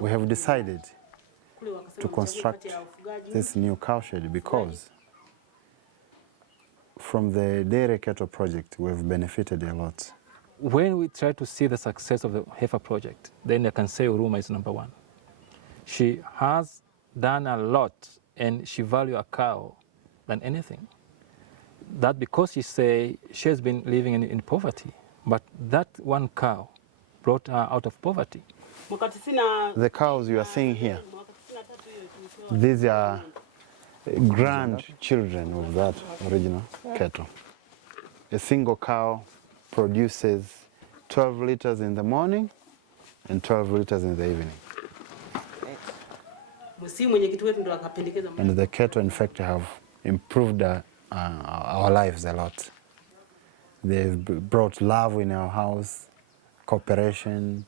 We have decided to construct this new cow shed because from the dairy cattle project we've benefited a lot. When we try to see the success of the Heifer project, then I can say Haruma is #1. She has done a lot and she values a cow than anything. That because she has been living in poverty, but that one cow brought her out of poverty. The cows you are seeing here, these are grandchildren of that original cattle. A single cow produces 12 liters in the morning and 12 liters in the evening. And the cattle, in fact, have improved our lives a lot. They've brought love in our house, cooperation,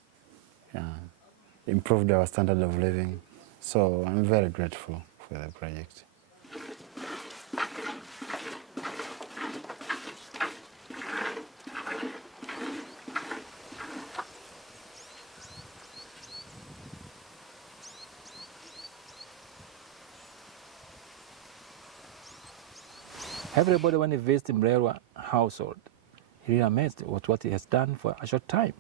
improved our standard of living. So I'm very grateful for the project. Everybody, when he visits the Mlelwa household, he really amazed at what he has done for a short time.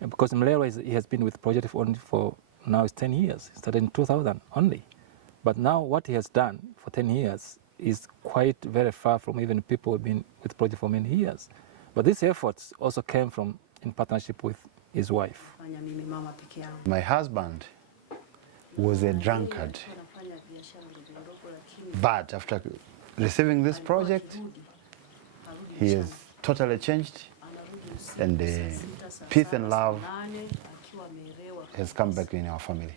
Because Mlelwa he has been with the project only for now it's 10 years. He started in 2000 only. But now what he has done for 10 years is quite very far from even people who have been with the project for many years. But these efforts also came from in partnership with his wife. My husband was a drunkard, but after receiving this project, he has totally changed, and peace and love has come back in our family.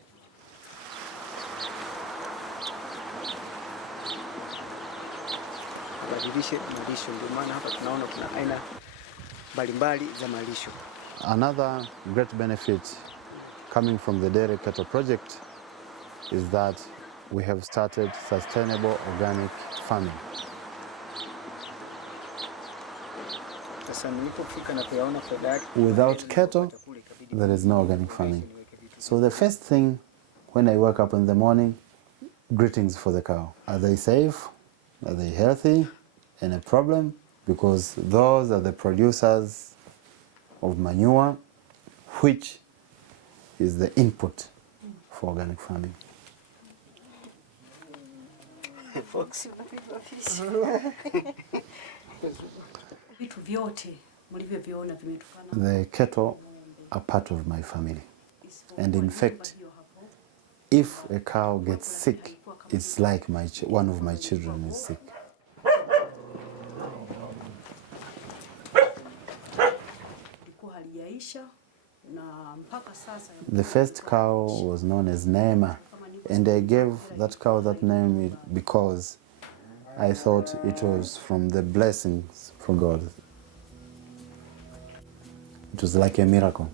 Another great benefit coming from the dairy cattle project is that we have started sustainable organic farming. Without cattle, there is no organic farming. So the first thing when I wake up in the morning, greetings for the cow. Are they safe? Are they healthy? Any problem? Because those are the producers of manure, which is the input for organic farming. The cattle are part of my family. And in fact, if a cow gets sick, it's like one of my children is sick. The first cow was known as Neema, and I gave that cow that name because I thought it was from the blessings from God. It was like a miracle.